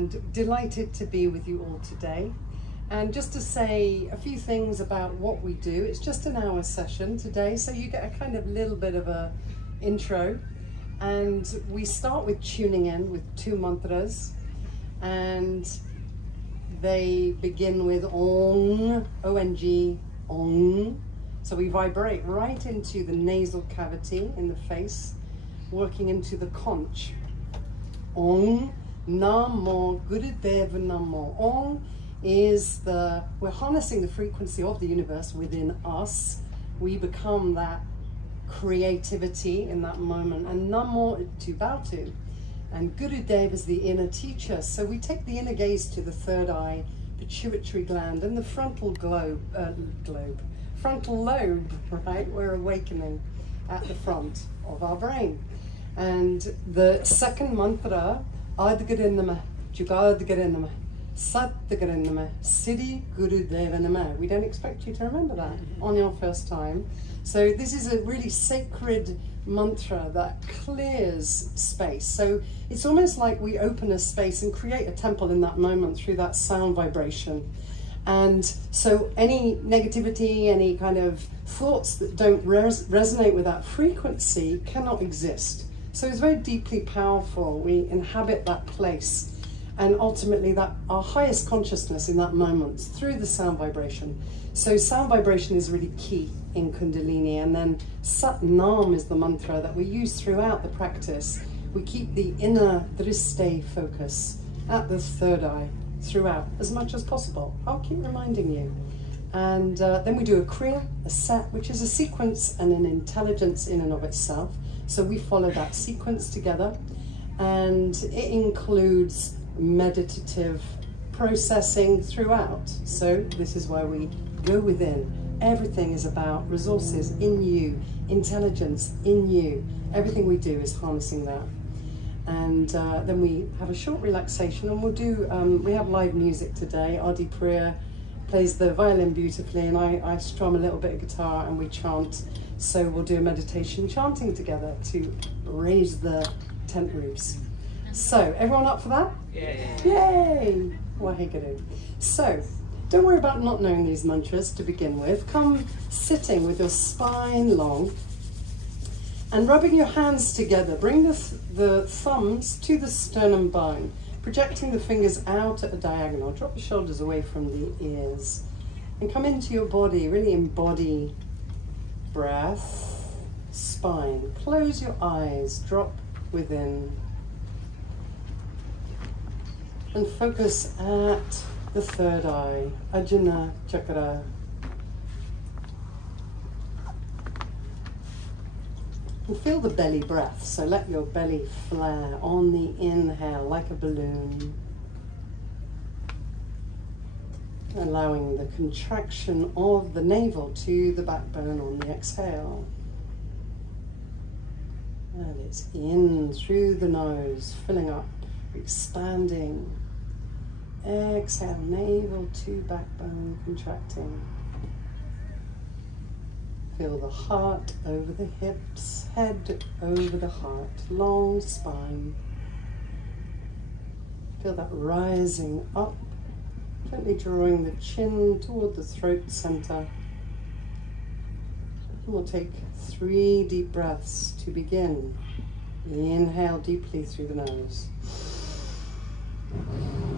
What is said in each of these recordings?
and delighted to be with you all today. And just to say a few things about what we do, it's just an hour session today, so you get a kind of little bit of a intro. And we start with tuning in with 2 mantras, and they begin with Ong, O-N-G, Ong. So we vibrate right into the nasal cavity in the face, working into the conch. Ong, Namo, Gurudev Namo. Ong is we're harnessing the frequency of the universe within us. We become that creativity in that moment. And Namo to bow to. And Gurudev is the inner teacher. So we take the inner gaze to the third eye, pituitary gland, and the frontal frontal lobe, right? We're awakening at the front of our brain. And the second mantra, Adgare Namah, Jugadgare Namah, Satgare Namah, Siddhi Gurudeva Namah. We don't expect you to remember that on your first time. So this is a really sacred mantra that clears space. So it's almost like we open a space and create a temple in that moment through that sound vibration. And so any negativity, any kind of thoughts that don't resonate with that frequency cannot exist. So it's very deeply powerful. We inhabit that place, and ultimately that our highest consciousness in that moment through the sound vibration. So sound vibration is really key in Kundalini, and then Sat Nam is the mantra that we use throughout the practice. We keep the inner Driste focus at the third eye throughout as much as possible. I'll keep reminding you. And then we do a Kriya, a set, which is a sequence and an intelligence in and of itself. So we follow that sequence together, and it includes meditative processing throughout. So this is where we go within. Everything is about resources in you, intelligence in you. Everything we do is harnessing that. And then we have a short relaxation, and we'll do, we have live music today. Adi Priya plays the violin beautifully, and I strum a little bit of guitar, and we chant. So we'll do a meditation chanting together to raise the tent roofs. So everyone up for that? Yeah. Yay! Waheguru. So don't worry about not knowing these mantras to begin with. Come sitting with your spine long and rubbing your hands together. Bring the thumbs to the sternum bone, projecting the fingers out at a diagonal. Drop the shoulders away from the ears and come into your body. Really embody breath, spine. Close your eyes, drop within, and focus at the third eye, Ajna Chakra. And feel the belly breath, so let your belly flare on the inhale like a balloon, allowing the contraction of the navel to the backbone on the exhale. And it's in through the nose, filling up, expanding. Exhale, navel to backbone, contracting. Feel the heart over the hips, head over the heart, long spine. Feel that rising up, gently drawing the chin toward the throat center. And we'll take 3 deep breaths to begin. Inhale deeply through the nose.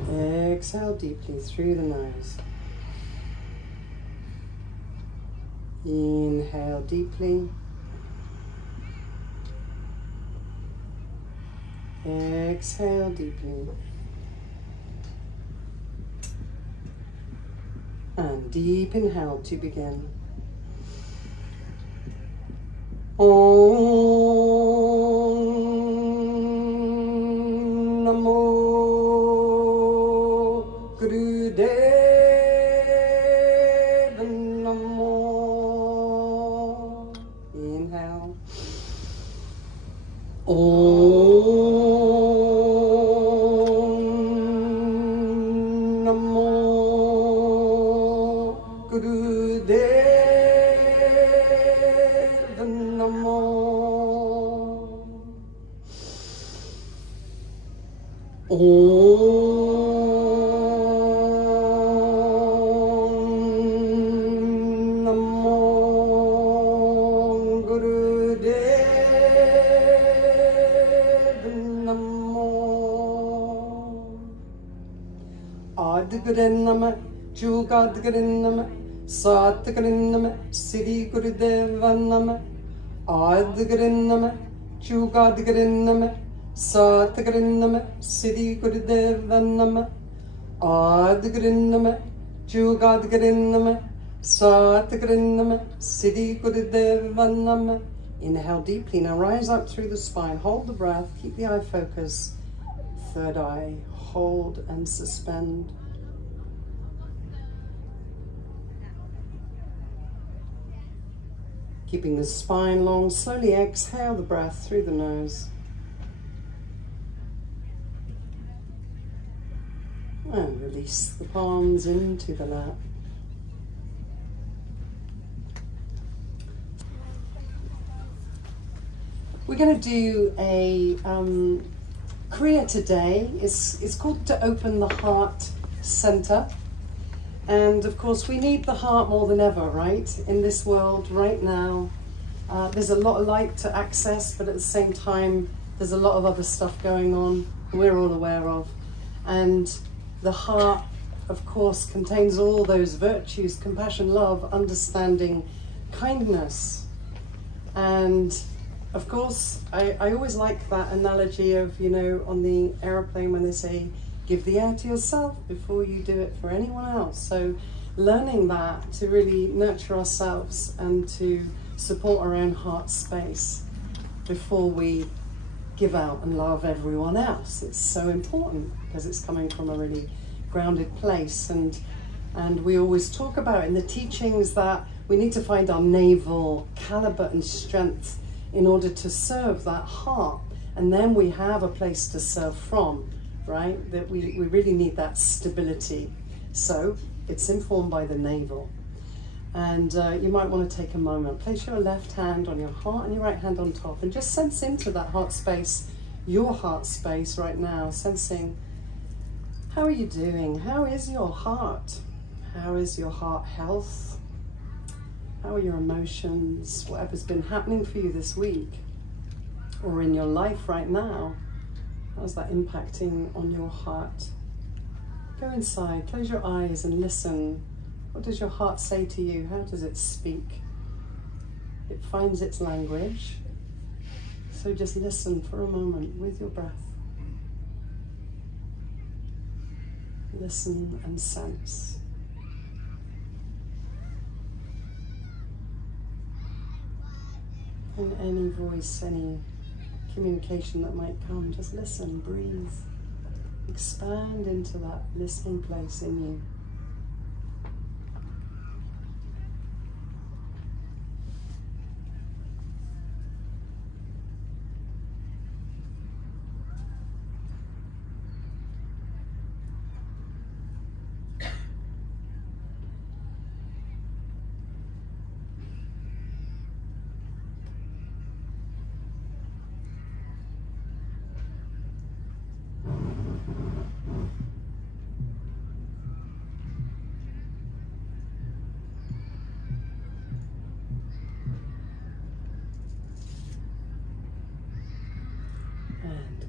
Exhale deeply through the nose. Inhale deeply. Exhale deeply. And deep inhale to begin. Om Namo Gurudev Namo. Inhale. Om Namo Gurudev Namo. Om Adgurinnama, Jugadgurinnama, Satgurinnama, Sri Gurudevanama, Adgurinnama, Jugadgurinnama, Satgurinnama, Sri Gurudevanama, Adgurinnama, Jugadgurinnama, Satgurinnama, Sri Gurudevanama. Inhale deeply. Now rise up through the spine. Hold the breath. Keep the eye focus. Third eye. Hold and suspend. Keeping the spine long. Slowly exhale the breath through the nose. And release the palms into the lap. We're going to do a Kriya today. It's called to open the heart center. And of course we need the heart more than ever, right? In this world right now, there's a lot of light to access, but at the same time, there's a lot of other stuff going on we're all aware of. And the heart, of course, contains all those virtues: compassion, love, understanding, kindness. And of course, I always like that analogy of, you know, on the aeroplane when they say, give the air to yourself before you do it for anyone else. So learning that to really nurture ourselves and to support our own heart space before we give out and love everyone else. It's so important because it's coming from a really grounded place. And we always talk about in the teachings that we need to find our navel caliber and strength in order to serve that heart. And then we have a place to serve from, right? That we really need that stability. So it's informed by the navel. And you might want to take a moment, place your left hand on your heart and your right hand on top, and just sense into that heart space, your heart space right now, sensing, how are you doing? How is your heart? How is your heart health? How are your emotions? Whatever's been happening for you this week or in your life right now, how's that impacting on your heart? Go inside, close your eyes and listen. What does your heart say to you? How does it speak? It finds its language. So just listen for a moment with your breath. Listen and sense. And any voice, any communication that might come, just listen, breathe. Expand into that listening place in you.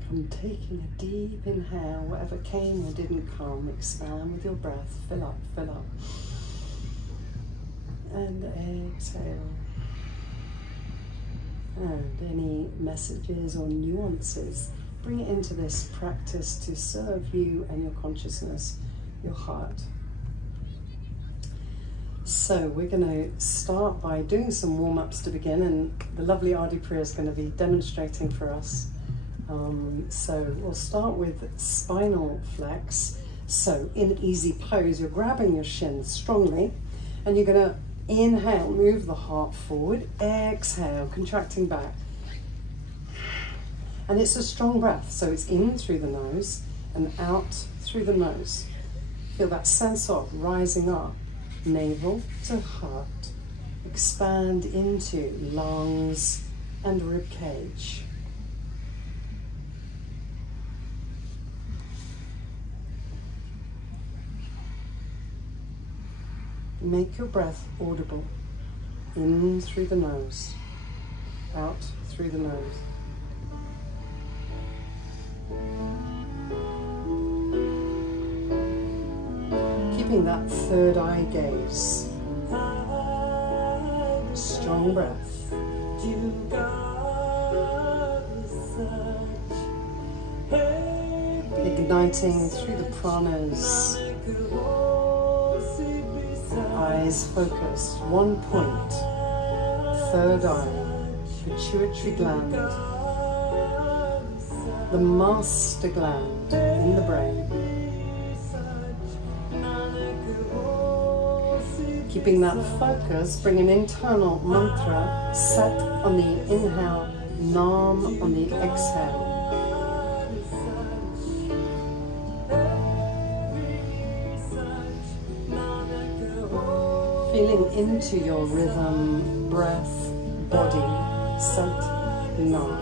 And taking a deep inhale, whatever came or didn't come, expand with your breath, fill up, fill up. And exhale. And any messages or nuances, bring it into this practice to serve you and your consciousness, your heart. So we're going to start by doing some warm-ups to begin, and the lovely Adi Priya is going to be demonstrating for us. So we'll start with spinal flex. So in easy pose, you're grabbing your shins strongly, and you're going to inhale, move the heart forward, exhale, contracting back. And it's a strong breath, so it's in through the nose and out through the nose. Feel that sense of rising up, navel to heart. Expand into lungs and rib cage. Make your breath audible. In through the nose, out through the nose. keeping that third eye gaze. Strong breath. Igniting through the pranas. Eyes focused, one point. Third eye, pituitary gland. The master gland in the brain. Keeping that focus, bring an internal mantra, Sat on the inhale, Nam on the exhale. Feeling into your rhythm, breath, body, Sat, Nam.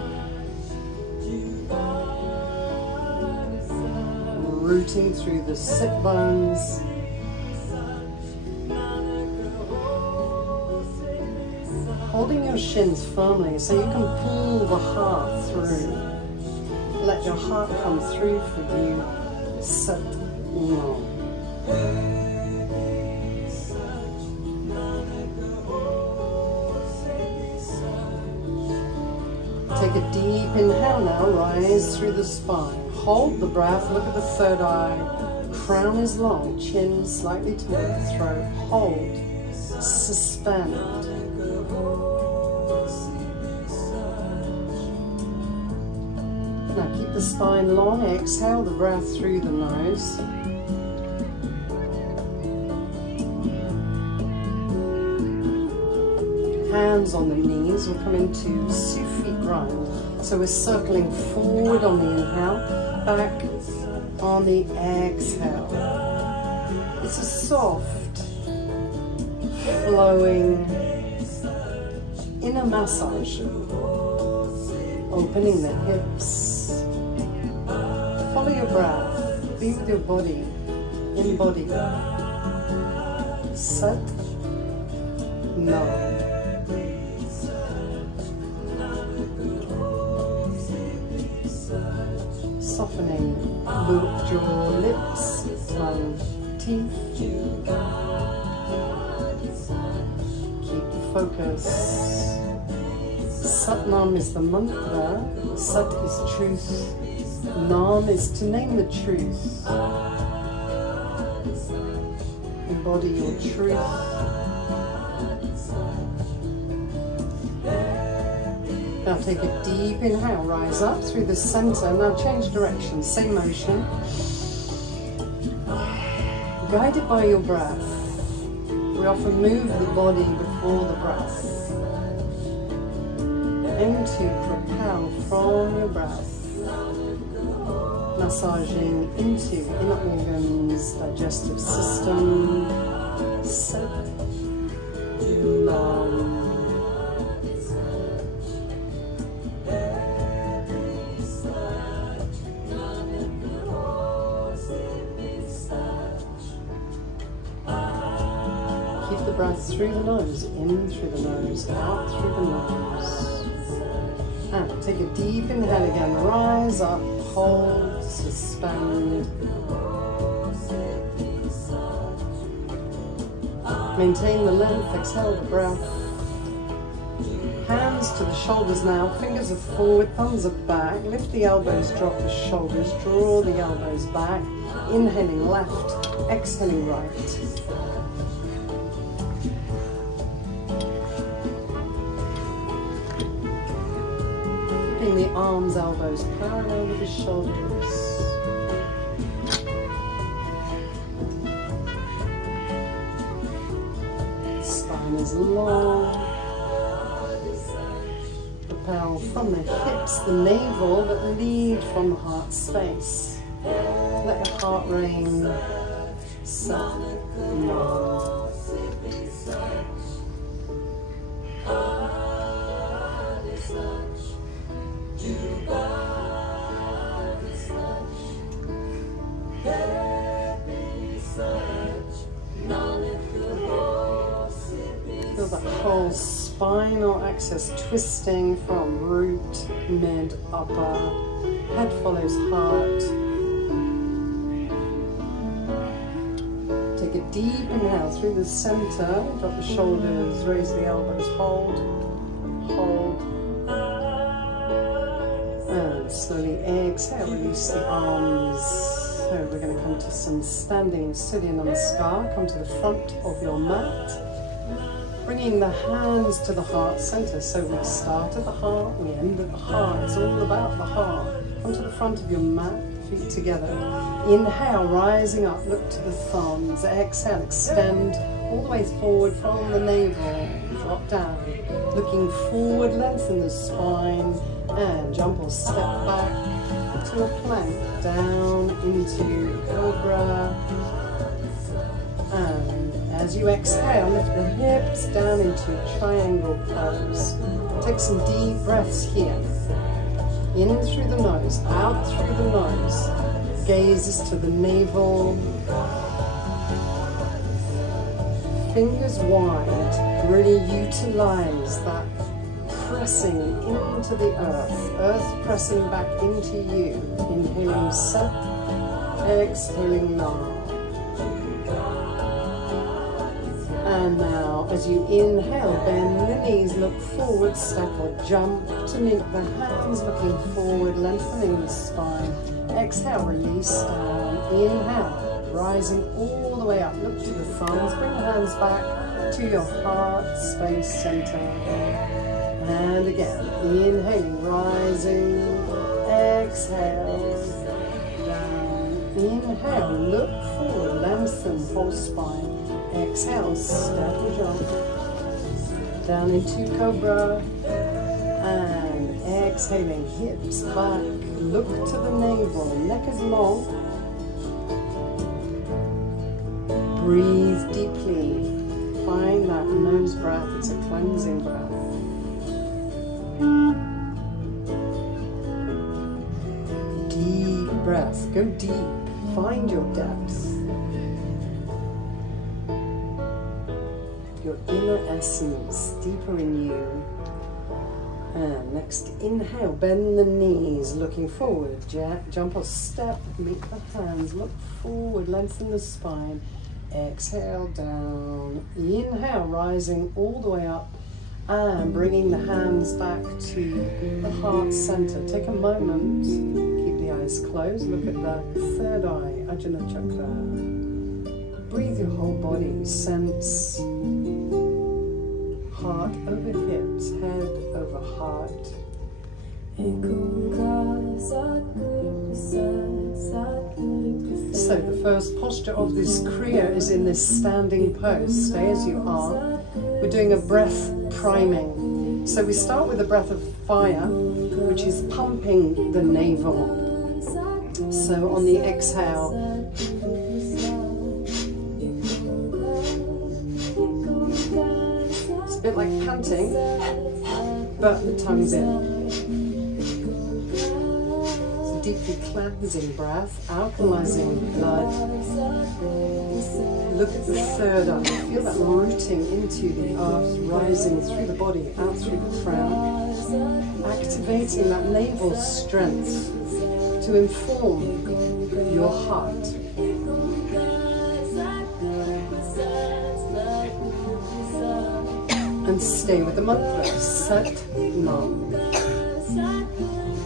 Rooting through the sit bones. Holding your shins firmly so you can pull the heart through. Let your heart come through for you. Sat Nam. Take a deep inhale now, rise through the spine. Hold the breath, look at the third eye. Crown is long, chin slightly toward the throat. Hold, suspend. Now keep the spine long, exhale the breath through the nose. Hands on the knees, we'll come into Sufi grind. So we're circling forward on the inhale, back on the exhale. It's a soft, flowing inner massage, opening the hips. Follow your breath, be with your body, embody. Sat Nam. Softening, loop jaw, lips, tongue, teeth. Keep the focus. Sat Nam is the mantra. Sat is truth. Nam is to name the truth. Embody your truth. Now take a deep inhale, rise up through the center. Now change direction, same motion. Guided by your breath, we often move the body before the breath. Aim to propel from your breath, massaging into inner organs, digestive system. Sat Nam. Breath through the nose, in through the nose, out through the nose. And take a deep inhale again, rise up, hold, suspend. Maintain the length, exhale the breath. Hands to the shoulders now, fingers are forward, thumbs are back. Lift the elbows, drop the shoulders, draw the elbows back. Inhaling left, exhaling right. The arms, elbows parallel with the shoulders. Spine is long. Propel from the hips, the navel, but lead from the heart space. Let your heart reign. Sat Nam. Feel that whole spinal axis twisting from root, mid, upper. Head follows heart. Take a deep inhale through the center, drop the shoulders, raise the elbows, hold, hold. And slowly exhale, release the arms. So we're going to come to some standing Surya Namaskar. Come to the front of your mat, bringing the hands to the heart center. So we start at the heart, we end at the heart. It's all about the heart. Come to the front of your mat, feet together. Inhale, rising up, look to the thumbs. Exhale, extend all the way forward from the navel. Drop down. Looking forward, lengthen the spine. And jump or step back to a plank. Down into Cobra. And as you exhale, lift the hips down into triangle pose. Take some deep breaths here. In through the nose, out through the nose. Gazes to the navel. Fingers wide. Really utilize that pressing into the earth. Earth pressing back into you. Inhaling Sat, exhaling Nam. And now, as you inhale, bend the knees, look forward, step or jump to meet the hands, looking forward, lengthening the spine. Exhale, release down. Inhale, rising all the way up, look to the thumbs, bring the hands back to your heart space center. And again, inhaling, rising, exhale, down. Inhale, look forward, lengthen whole spine. Exhale, step or jump. Down into Cobra. And exhaling, hips back. Look to the navel, neck is long. Breathe deeply. Find that nose breath, it's a cleansing breath. Deep breath, go deep, find your depth. Your inner essence, deeper in you. And next inhale, bend the knees, looking forward, jump or step, meet the hands, look forward, lengthen the spine. Exhale, down. Inhale, rising all the way up and bringing the hands back to the heart center. Take a moment, keep the eyes closed, look at the third eye, Ajna Chakra. Breathe your whole body, sense heart over hips, head over heart. So the first posture of this Kriya is in this standing pose. Stay as you are. We're doing a breath priming. So we start with a breath of fire, which is pumping the navel. So on the exhale, it's a bit like panting, but the tongue's in. Deeply cleansing breath, alkalizing blood. Look at the third eye. Feel that rooting into the earth, rising through the body, out through the crown. Activating that navel strength to inform your heart. And stay with the mantra, Sat Nam.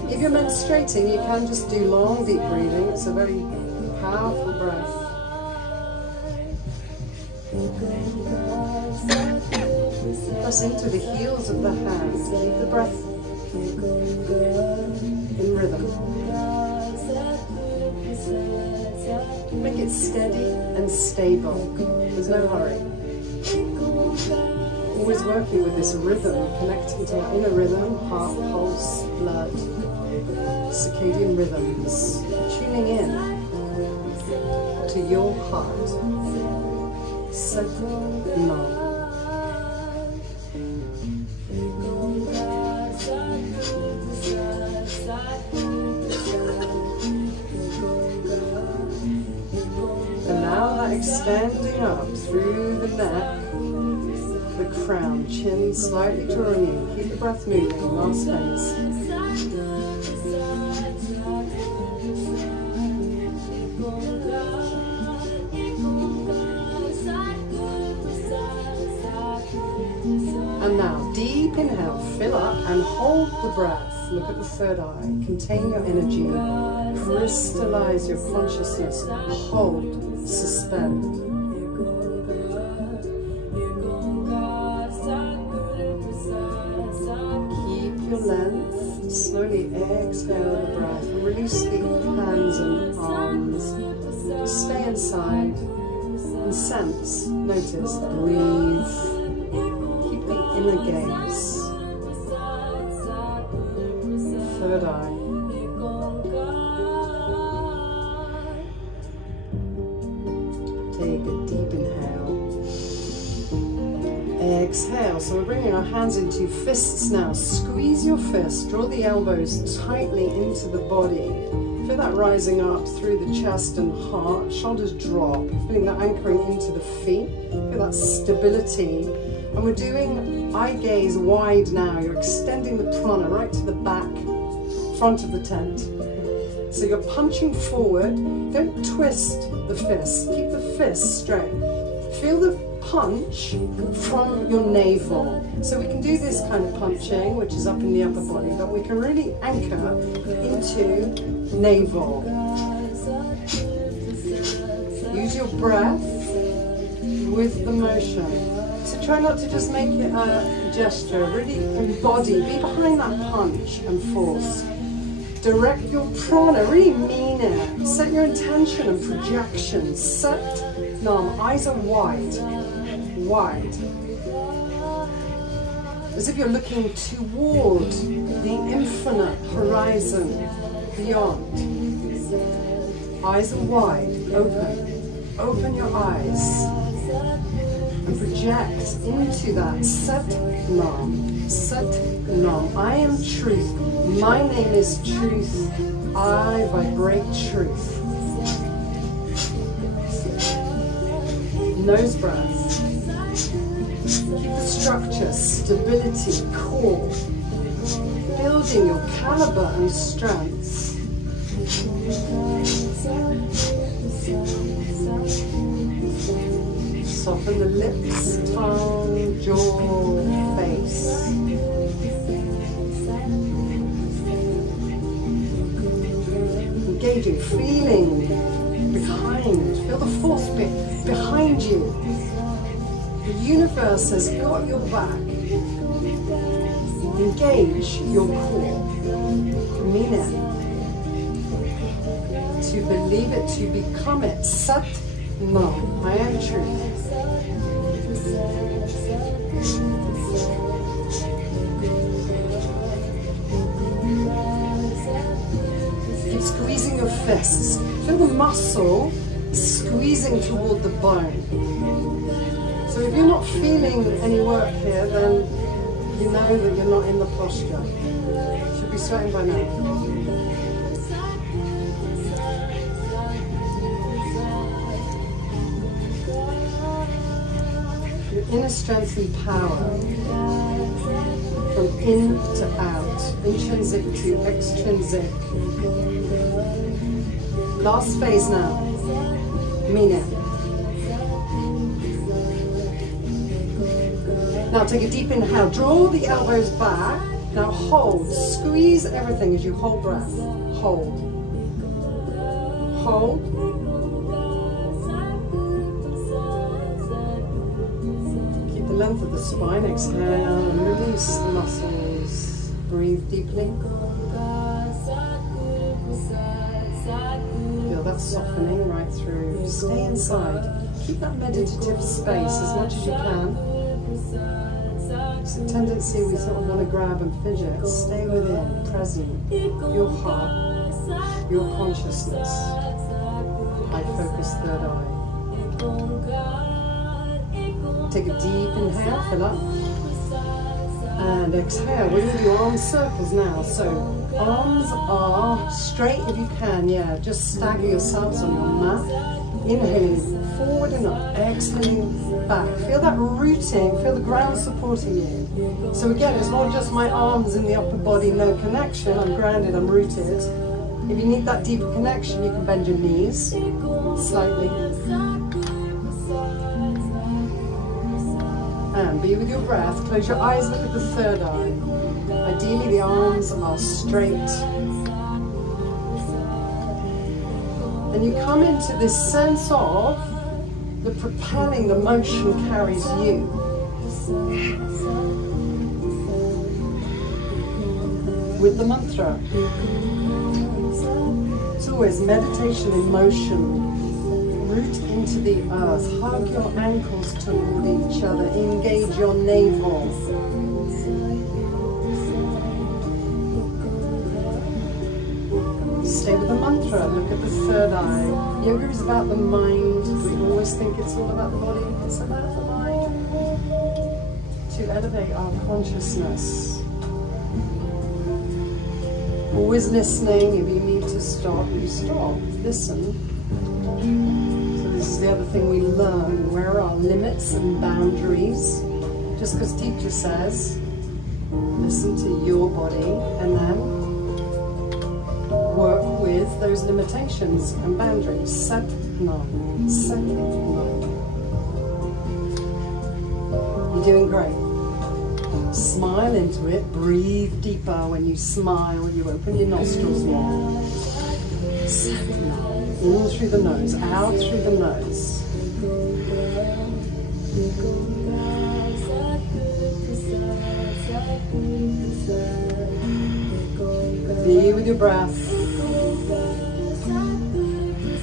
If you're menstruating, you can just do long, deep breathing. It's a very powerful breath. Press into the heels of the hands. Keep the breath in rhythm. Make it steady and stable. There's no hurry. Always working with this rhythm, connecting to our inner rhythm, heart, pulse, blood. Circadian rhythms, tuning in to your heart. Sat Nam. And now that extending up through the neck, the crown, chin slightly drawing in. Keep the breath moving, last phase. and hold the breath. Look at the third eye. Contain your energy. Crystallize your consciousness. Hold. Suspend. Keep your length. Slowly exhale the breath. And release the hands and arms. Just stay inside and sense. Notice. Breathe. Keep the inner gaze. Third eye. Take a deep inhale. Exhale. So we're bringing our hands into fists now. Squeeze your fists. Draw the elbows tightly into the body. Feel that rising up through the chest and heart. Shoulders drop. Feeling that anchoring into the feet. Feel that stability. And we're doing eye gaze wide now. You're extending the prana right to the back, front of the tent. So you're punching forward. Don't twist the fist. Keep the fist straight. Feel the punch from your navel. So we can do this kind of punching, which is up in the upper body, but we can really anchor into navel. Use your breath with the motion. So try not to just make it a gesture, really embody, be behind that punch and force. Direct your prana, really mean it. Set your intention and projection. Set nam, eyes are wide, wide. As if you're looking toward the infinite horizon beyond. Eyes are wide, open. Open your eyes. And project into that Sat Nam. Sat Nam. I am truth. My name is truth. I vibrate truth. Nose breath. Keep the structure, stability, core. Building your caliber and strength. Soften the lips, tongue, jaw, face. Engaging, feeling behind. Feel the force behind you. The universe has got your back. Engage your core. Mean it. To believe it, to become it. Sat Nam. I am truth. Keep squeezing your fists. Feel the muscle squeezing toward the bone. So if you're not feeling any work here, then you know that you're not in the posture. You should be sweating by now. Inner strength and power, from in to out, intrinsic to extrinsic. Last phase now, mean it. Now take a deep inhale, draw the elbows back, now hold, squeeze everything as you hold breath, hold, hold. Length of the spine, exhale and release the muscles. Breathe deeply. Feel that softening right through. Stay inside. Keep that meditative space as much as you can. It's a tendency we sort of want to grab and fidget. Stay within, present. Your heart, your consciousness. I focus third eye. Take a deep inhale, fill up, and exhale. We're going to do arm circles now. So arms are straight if you can, yeah. Just stagger yourselves on your mat. Inhaling forward and up, exhaling back. Feel that rooting, feel the ground supporting you. So again, it's not just my arms in the upper body, no connection. I'm grounded, I'm rooted. If you need that deeper connection, you can bend your knees slightly. And be with your breath. Close your eyes, look at the third eye. I Ideally the arms are straight. And you come into this sense of the propelling, the motion carries you. With the mantra. It's always meditation in motion. Root into the earth. Hug your ankles toward each other. Engage your navel. Stay with the mantra. Look at the third eye. Yoga is about the mind. We always think it's all about the body. It's about the mind. To elevate our consciousness. Always listening. If you need to stop, you stop. Listen. So this is the other thing we learn. Where are our limits and boundaries? Just because teacher says, listen to your body and then work with those limitations and boundaries. Sat Nam. Sat Nam. You're doing great. Smile into it. Breathe deeper. When you smile, you open your nostrils more. Sat Nam. In through the nose, out through the nose. Be with your breath.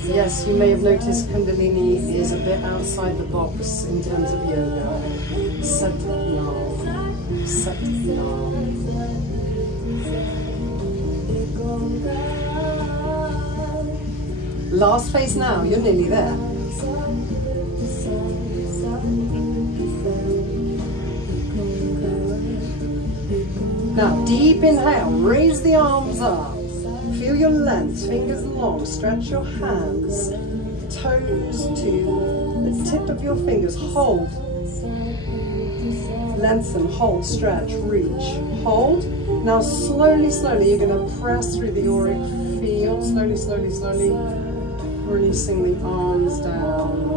Yes, you may have noticed Kundalini is a bit outside the box in terms of yoga. Sat Nam. Sat Nam. Last phase now, you're nearly there. Now, deep inhale, raise the arms up. Feel your length, fingers long, stretch your hands, toes to the tip of your fingers, hold. Lengthen, hold, stretch, reach, hold. Now slowly, slowly, you're going to press through the auric field, slowly, slowly, slowly. Releasing the arms down.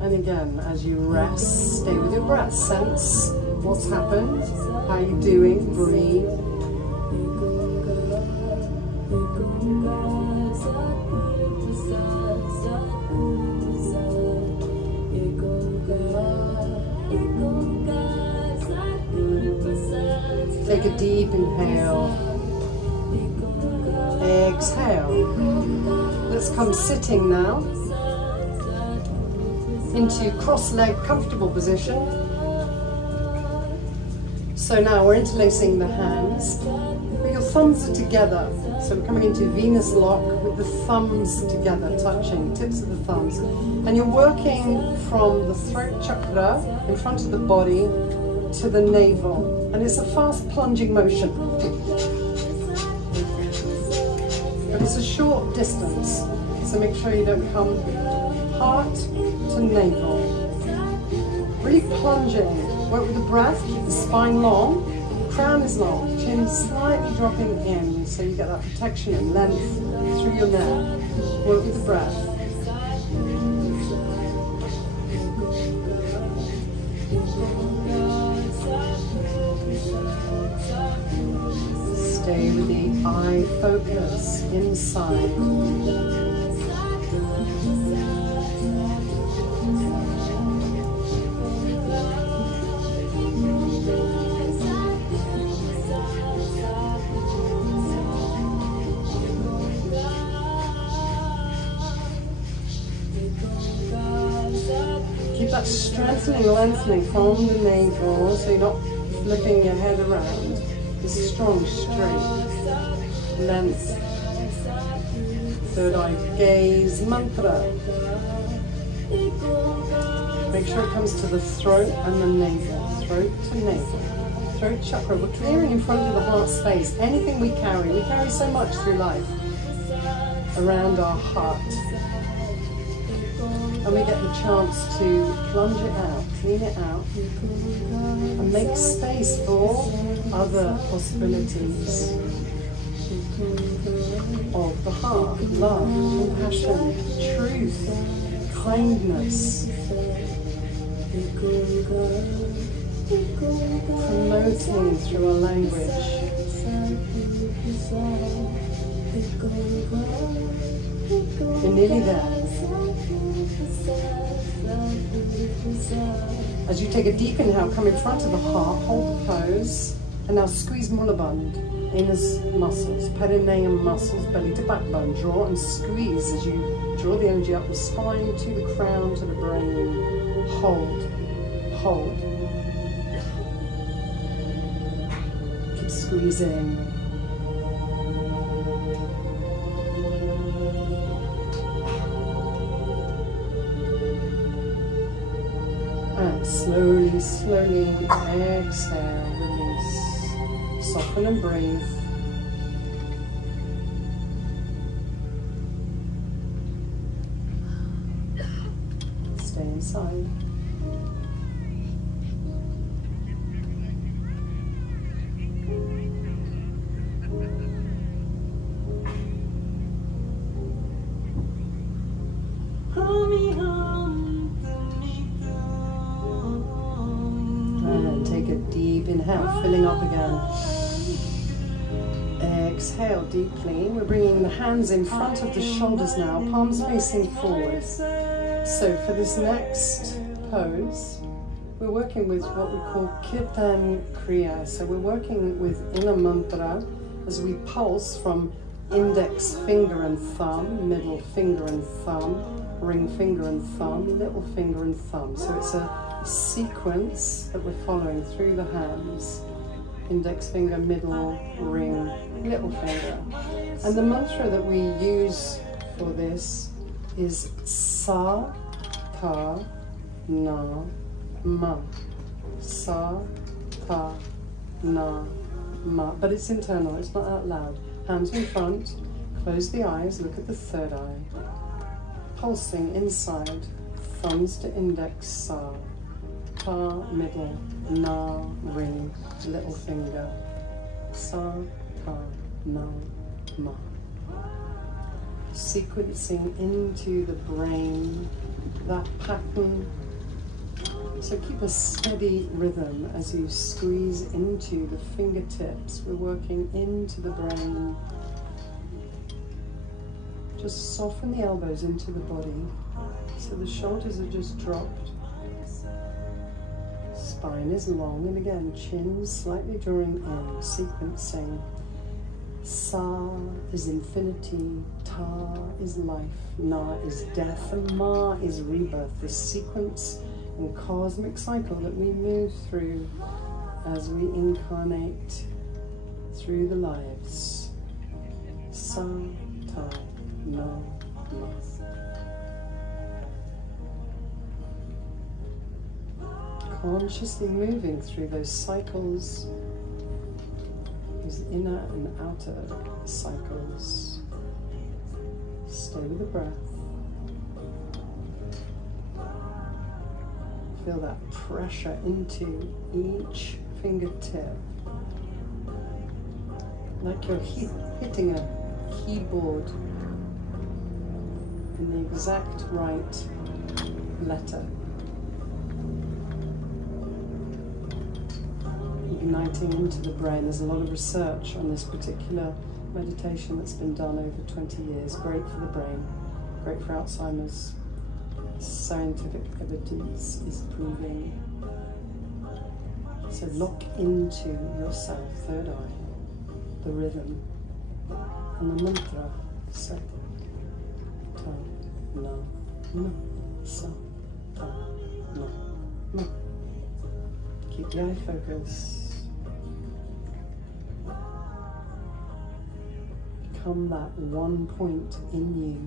And again, as you rest, stay with your breath. Sense what's happened, how you're doing, breathe. Take a deep inhale. Exhale. Let's come sitting now into cross-leg comfortable position. So now we're interlacing the hands, but your thumbs are together. So we're coming into Venus lock with the thumbs together, touching, tips of the thumbs. And you're working from the throat chakra in front of the body to the navel. And it's a fast plunging motion. But it's a short distance, so make sure you don't come heart to navel. Really plunging. Work with the breath, keep the spine long, crown is long, chin slightly dropping in, so you get that protection and length through your neck. Work with the breath. Stay with the eye focus inside. Keep that strengthening, lengthening from the navel, so you're not flipping your head around. This strong, straight length. Third eye gaze mantra. Make sure it comes to the throat and the navel. Throat to navel. Throat chakra. We're clearing in front of the heart space. Anything we carry so much through life around our heart. And we get the chance to plunge it out, clean it out, and make space for other possibilities of the heart, love, compassion, truth, kindness. promoting through our language. You're nearly there. As you take a deep inhale, come in front of the heart, hold the pose, and now squeeze Mulaband, inner muscles, perineum muscles, belly to backbone. Draw and squeeze as you draw the energy up the spine to the crown, to the brain. Hold, hold. Keep squeezing. And slowly, slowly exhale, release. Soften and breathe. Stay inside. And take a deep inhale, filling up again. Exhale deeply. We're bringing the hands in front of the shoulders now, palms facing forward. So for this next pose, we're working with what we call Kirtan Kriya. So we're working with inner mantra as we pulse from index finger and thumb, middle finger and thumb, ring finger and thumb, little finger and thumb. So it's a sequence that we're following through the hands. Index finger, middle, ring, little finger. And the mantra that we use for this is Sa, Ta, Na, Ma. Sa, Ta, Na, Ma. But it's internal, it's not out loud. Hands in front, close the eyes, look at the third eye. Pulsing inside, thumbs to index, Sa. Ta, middle, Na, ring, little finger. Sa, Ta, Na, Ma. Sequencing into the brain, that pattern. So keep a steady rhythm as you squeeze into the fingertips. We're working into the brain. Just soften the elbows into the body. So the shoulders are just dropped. Spine is long, and again, chin slightly drawing in, sequencing. Sa is infinity, Ta is life, Na is death, and Ma is rebirth. This sequence and cosmic cycle that we move through as we incarnate through the lives. Sa, Ta, Na, Ma. Consciously moving through those cycles, those inner and outer cycles. Stay with the breath. Feel that pressure into each fingertip, like you're hitting a keyboard in the exact right letter. Igniting into the brain. There's a lot of research on this particular meditation that's been done over 20 years. Great for the brain, great for Alzheimer's. Scientific evidence is proving. So lock into yourself, third eye, the rhythm, and the mantra. Sat, Ta, Na, Ma, Sa, Ta, Na, Ma. Keep the eye focus. Become that one point in you,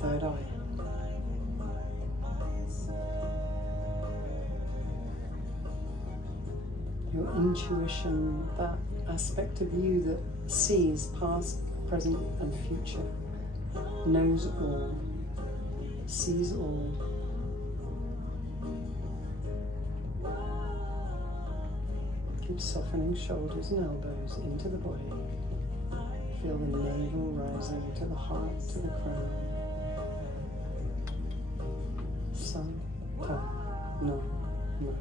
third eye. Your intuition, that aspect of you that sees past, present, and future, knows all, sees all. Keep softening shoulders and elbows into the body. Feel the navel rising to the heart, to the crown. Sa, Ta, Na, Ma.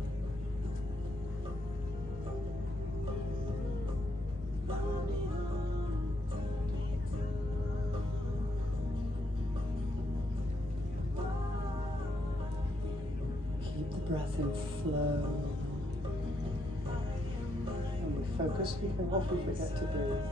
breath in flow. And we focus, we can often forget to breathe.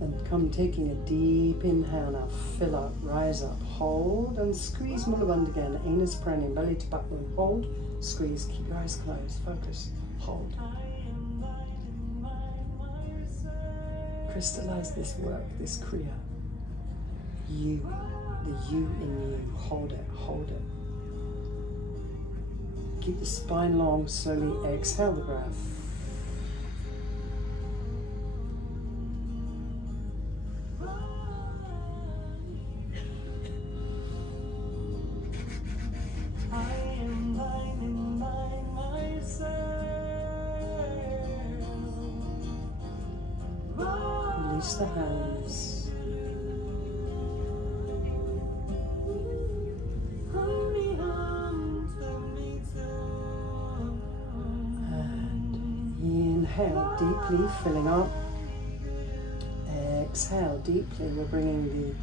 And come taking a deep inhale now, fill up, rise up, hold and squeeze Mula Bandha again, anus prana, belly to backbone, hold, squeeze, keep your eyes closed, focus, hold. Crystallize this work, this Kriya. You, the you in you, hold it, hold it. Keep the spine long, slowly exhale the breath. Release the hands. And inhale deeply, filling up. Exhale deeply. We're bringing the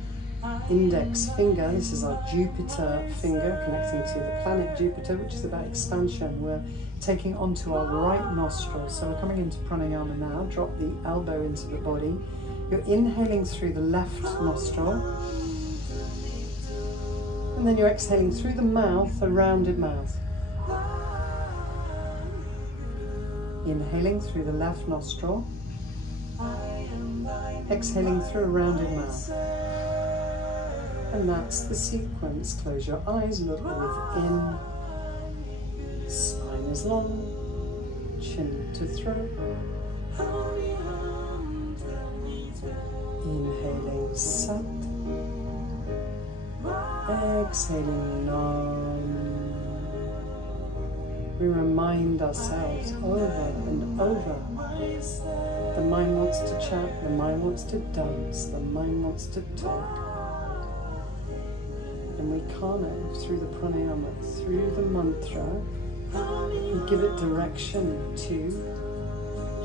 index finger, this is our Jupiter finger, connecting to the planet Jupiter, which is about expansion. We're taking onto our right nostril. So we're coming into pranayama now. Drop the elbow into the body. You're inhaling through the left nostril. And then you're exhaling through the mouth, a rounded mouth. Inhaling through the left nostril. Exhaling through a rounded mouth. And that's the sequence. Close your eyes, look within. Spine is long, chin to throat. Inhaling Sat. Exhaling Nam. We remind ourselves over and over. The mind wants to chat, the mind wants to dance, the mind wants to talk. And we calm it through the pranayama, through the mantra. We give it direction to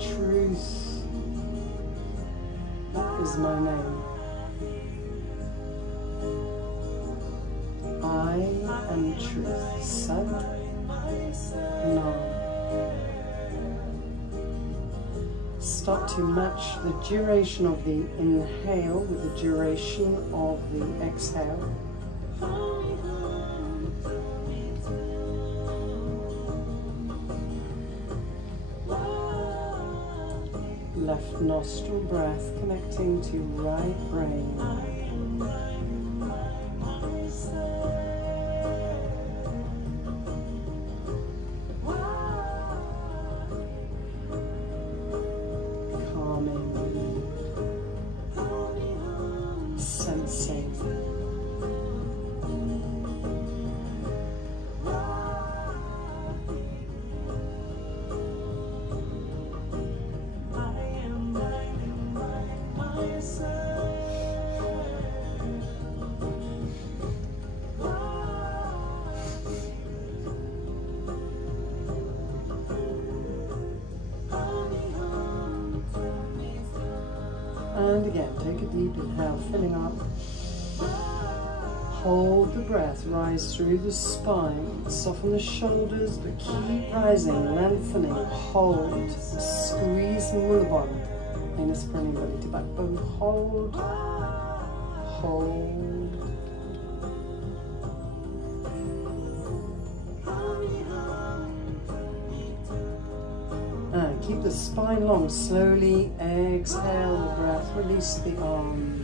truth is my name. I am truth. Sat Nam. Start to match the duration of the inhale with the duration of the exhale. Left nostril breath connecting to right brain. Calming, sensing. And again, take a deep inhale, filling up. Hold the breath, rise through the spine, soften the shoulders, but keep rising, lengthening, hold, squeeze the Mula Bandha, anus prana, belly to backbone, hold, hold. And keep the spine long, slowly exhale the breath, release the arm.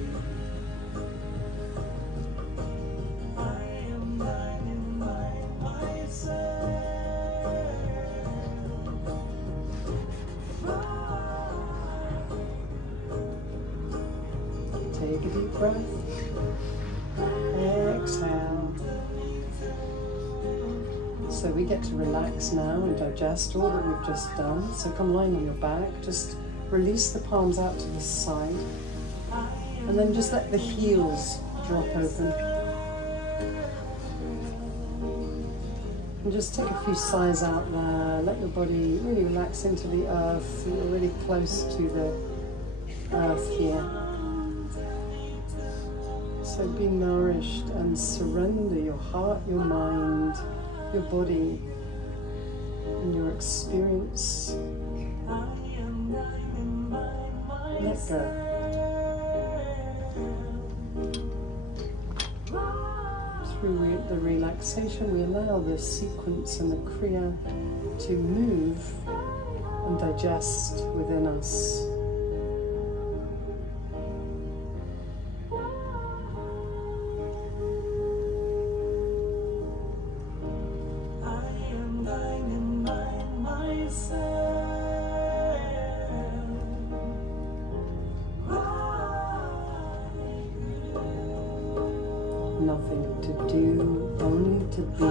Take a deep breath, exhale. So we get to relax now and digest all that we've just done. So come lying on your back, just release the palms out to the side, and then just let the heels drop open. And And just take a few sighs out there. Let your body really relax into the earth. You're really close to the earth here. So be nourished and surrender your heart, your mind, your body, and your experience. Let go. Through the relaxation, we allow the sequence and the Kriya to move and digest within us. Nothing to do, only to be.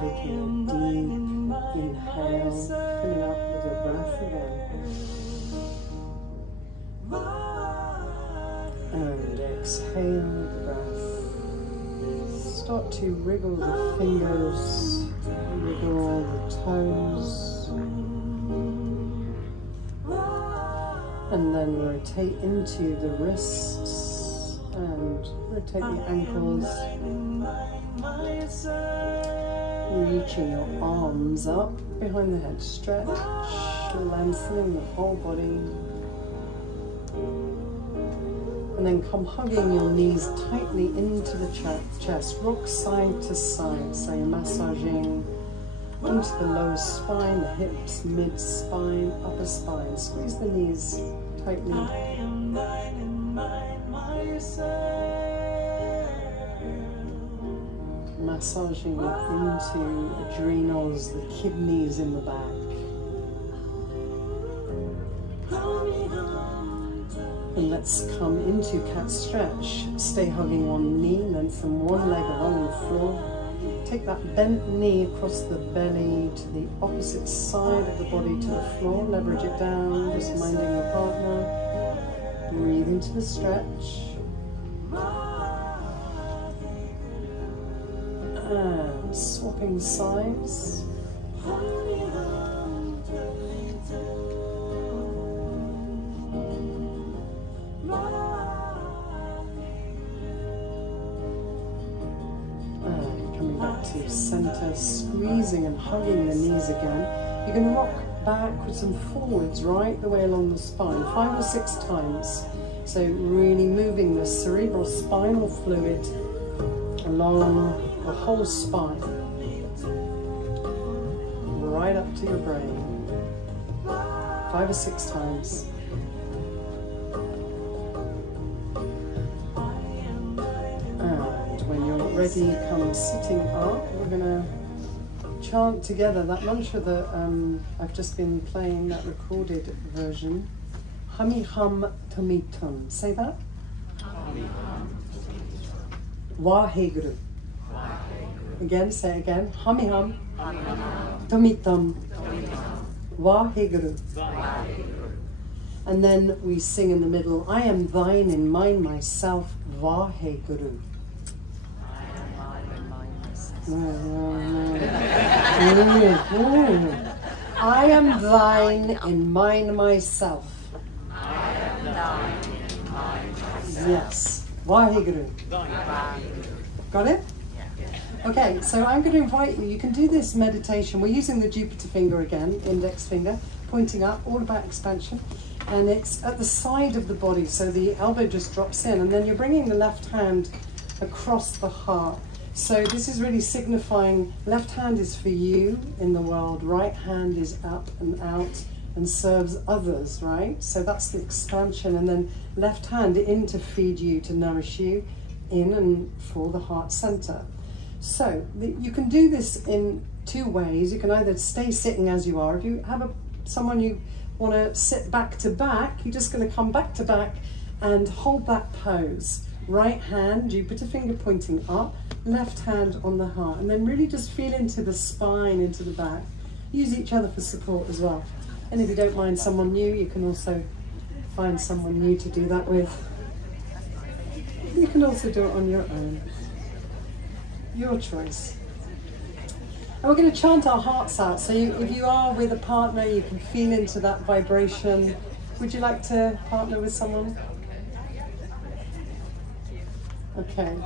Taking a deep inhale, filling up with your breath again. And exhale with the breath. Start to wriggle the fingers, wriggle the toes. And then rotate into the wrists and rotate the ankles. Reaching your arms up behind the head, stretch, lengthening the whole body. And then come hugging your knees tightly into the chest, rock side to side, so you're massaging into the lower spine, the hips, mid-spine, upper spine. Squeeze the knees tightly. Massaging into adrenals, the kidneys in the back. And let's come into cat stretch. Stay hugging one knee, lengthen one leg along the floor. Take that bent knee across the belly to the opposite side of the body to the floor. Leverage it down, just minding your partner. Breathe into the stretch. And swapping sides. Coming back to center, squeezing and hugging the knees again. You're going to rock backwards and forwards right the way along the spine, 5 or 6 times. So really moving the cerebral spinal fluid along the whole spine, right up to your brain, 5 or 6 times. And when you're ready, come sitting up. We're going to chant together that mantra that I've just been playing, that recorded version. Hami Ham Tamitum. Say that. Vaheguru. Again, say it again. Hami Ham Tamitum. Vaheguru. And then we sing in the middle, I am thine in mine myself, Vaheguru. I am thine in mine myself. Yes. Vaheguru. Got it? Okay, so I'm going to invite you. You can do this meditation. We're using the Jupiter finger again, index finger, pointing up, all about expansion. And it's at the side of the body, so the elbow just drops in. And then you're bringing the left hand across the heart. So this is really signifying left hand is for you in the world, right hand is up and out and serves others, right? So that's the expansion, and then left hand in to feed you, to nourish you, in and for the heart center. So you can do this in 2 ways. You can either stay sitting as you are. If you have someone you want to sit back to back, you're just going to come back to back and hold that pose. Right hand, Jupiter finger pointing up, left hand on the heart, and then really just feel into the spine, into the back. Use each other for support as well. And if you don't mind someone new, you can also find someone new to do that with. You can also do it on your own. Your choice. And we're going to chant our hearts out. So if you are with a partner, you can feel into that vibration. Would you like to partner with someone? Okay.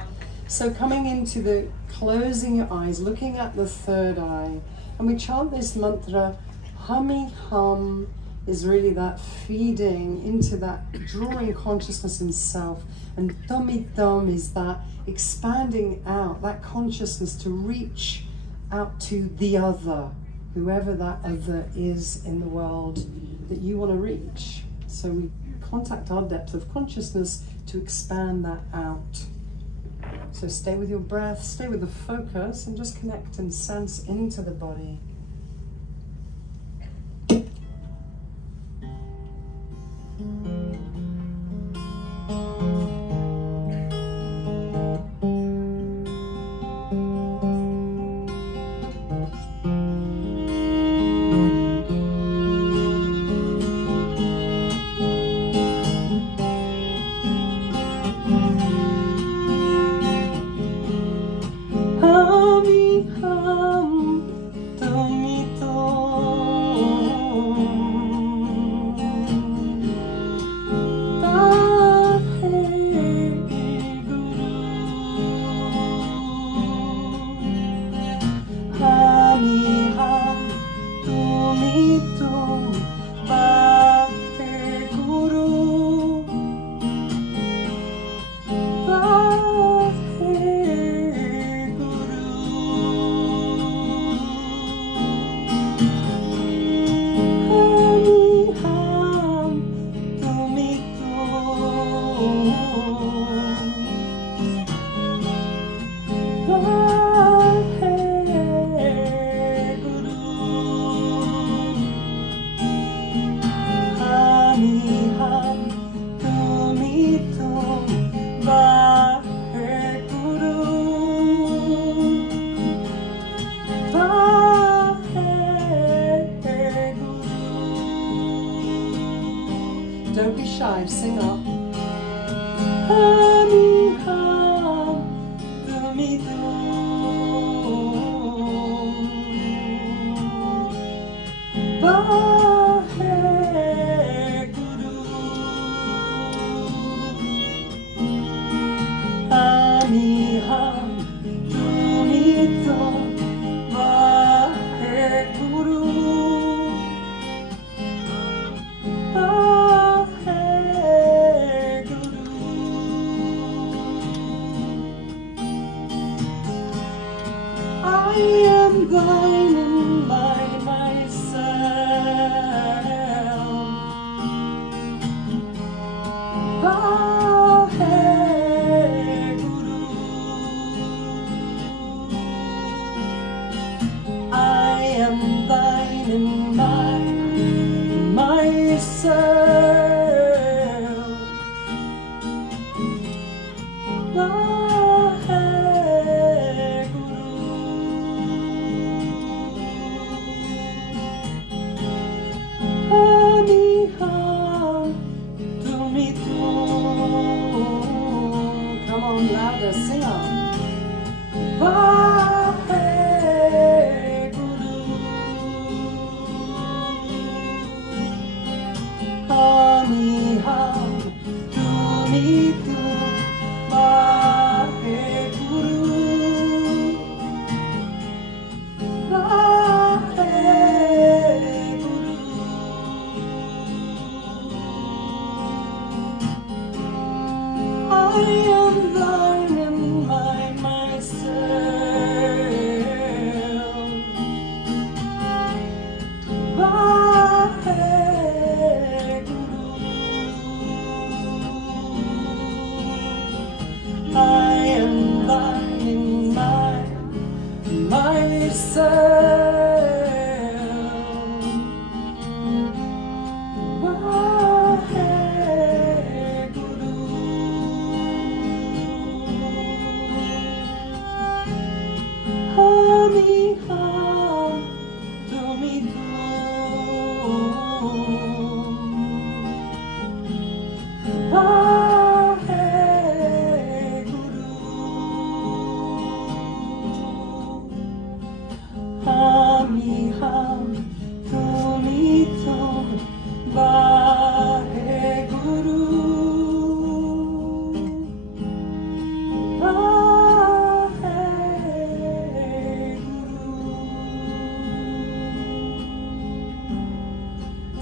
So coming into the closing your eyes, looking at the third eye, and we chant this mantra. Hami Hum is really that feeding into that, drawing consciousness in self, and Tamitam is that expanding out, that consciousness to reach out to the other, whoever that other is in the world that you want to reach. So we contact our depth of consciousness to expand that out. So stay with your breath, stay with the focus, and just connect and sense into the body. Don't be shy, sing up. Hami Ham Tamitum Vaheguru.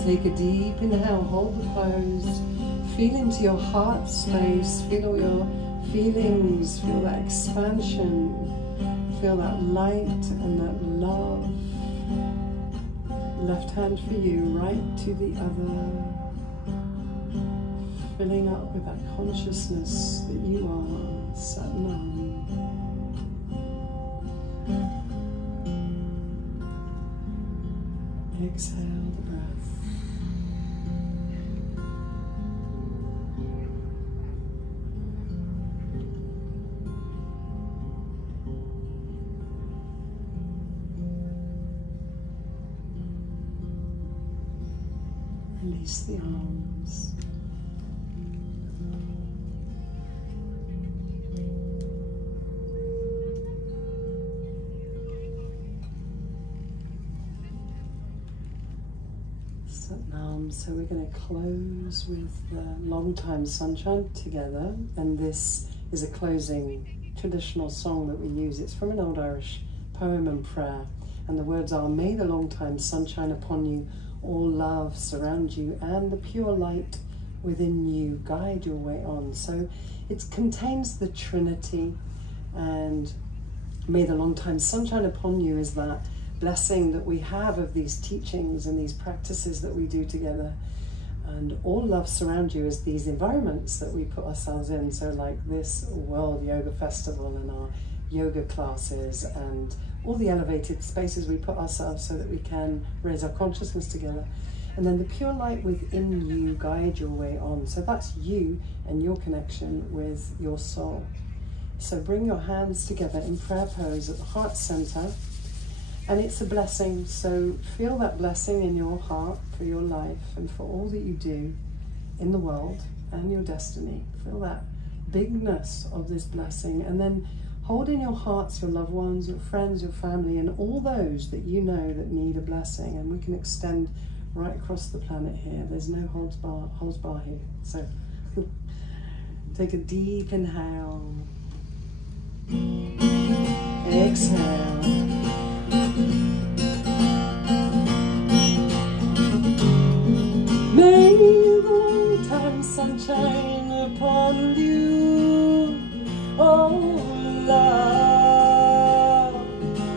Take a deep inhale, hold the pose, feel into your heart space, feel all your feelings, feel that expansion, feel that light and that love. Left hand for you, right to the other, filling up with that consciousness that you are Sat Nam. Exhale the breath. Release the arms. So we're going to close with Long Time Sunshine together, and this is a closing traditional song that we use. It's from an old Irish poem and prayer, and the words are, "May the long time sunshine upon you, all love surround you, and the pure light within you guide your way on." So it contains the Trinity, and may the long time sunshine upon you is that blessing that we have of these teachings and these practices that we do together. And all love surround you is these environments that we put ourselves in. So like this World Yoga Festival and our yoga classes and all the elevated spaces we put ourselves so that we can raise our consciousness together. And then the pure light within you guide your way on. So that's you and your connection with your soul. So bring your hands together in prayer pose at the heart center. And it's a blessing, so feel that blessing in your heart for your life and for all that you do in the world and your destiny. Feel that bigness of this blessing, and then hold in your hearts your loved ones, your friends, your family, and all those that you know that need a blessing. And we can extend right across the planet here. There's no holds bar here. So take a deep inhale. Exhale. May the long-time sunshine upon you, oh love,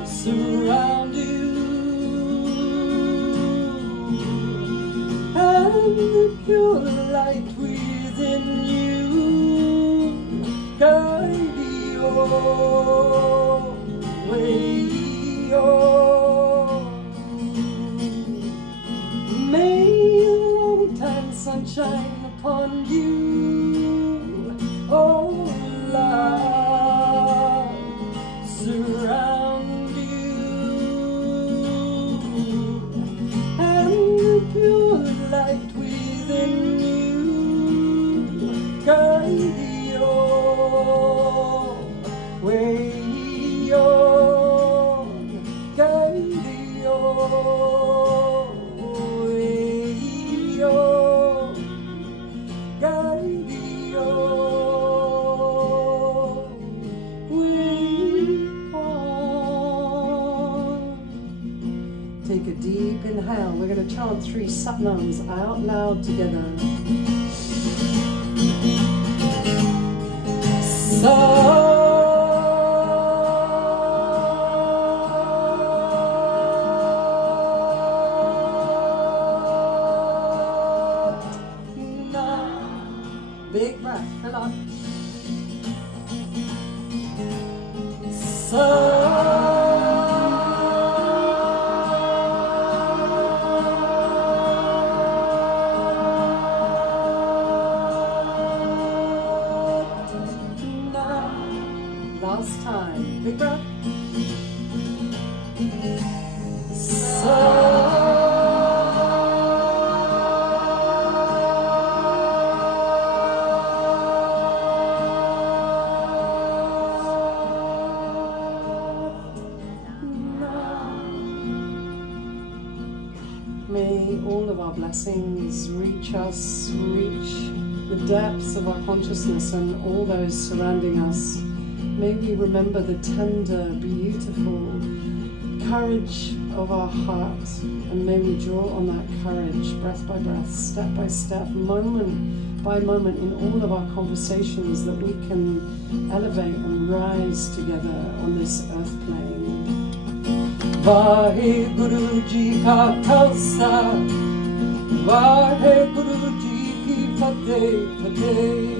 surround you, and the pure light within you guide your way on. May the long-time sunshine upon you, oh love, surround you, and the pure light within you guide your way on, guide your way on, guide your way on. Take a deep inhale. We're going to chant 3 satnams out loud together. Big breath, fill up. Last time, big breath. May all of our blessings reach us, reach the depths of our consciousness and all those surrounding us. May we remember the tender, beautiful courage of our heart, and may we draw on that courage, breath by breath, step by step, moment by moment, in all of our conversations, that we can elevate and rise together on this earth plane. Vaheguru Ji Ka Khalsa, Vaheguru Ji Ki Fateh Fateh.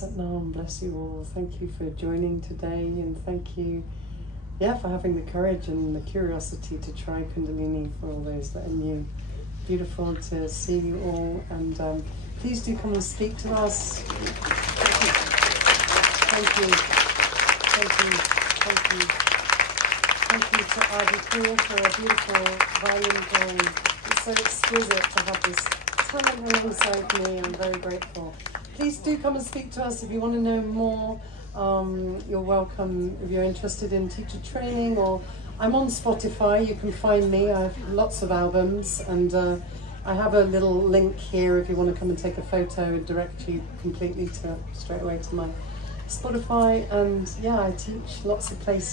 Satnam, bless you all. Thank you for joining today, and thank you, for having the courage and the curiosity to try Kundalini for all those that are new. Beautiful to see you all, and please do come and speak to us. Thank you. Thank you. Thank you. Thank you to Kriya for a beautiful violin playing. It's so exquisite to have this talent alongside me. I'm very grateful. Please do come and speak to us if you want to know more. You're welcome if you're interested in teacher training, or I'm on Spotify. You can find me. I have lots of albums, and I have a little link here if you want to come and take a photo and direct you completely to straight away to my Spotify. And I teach lots of places.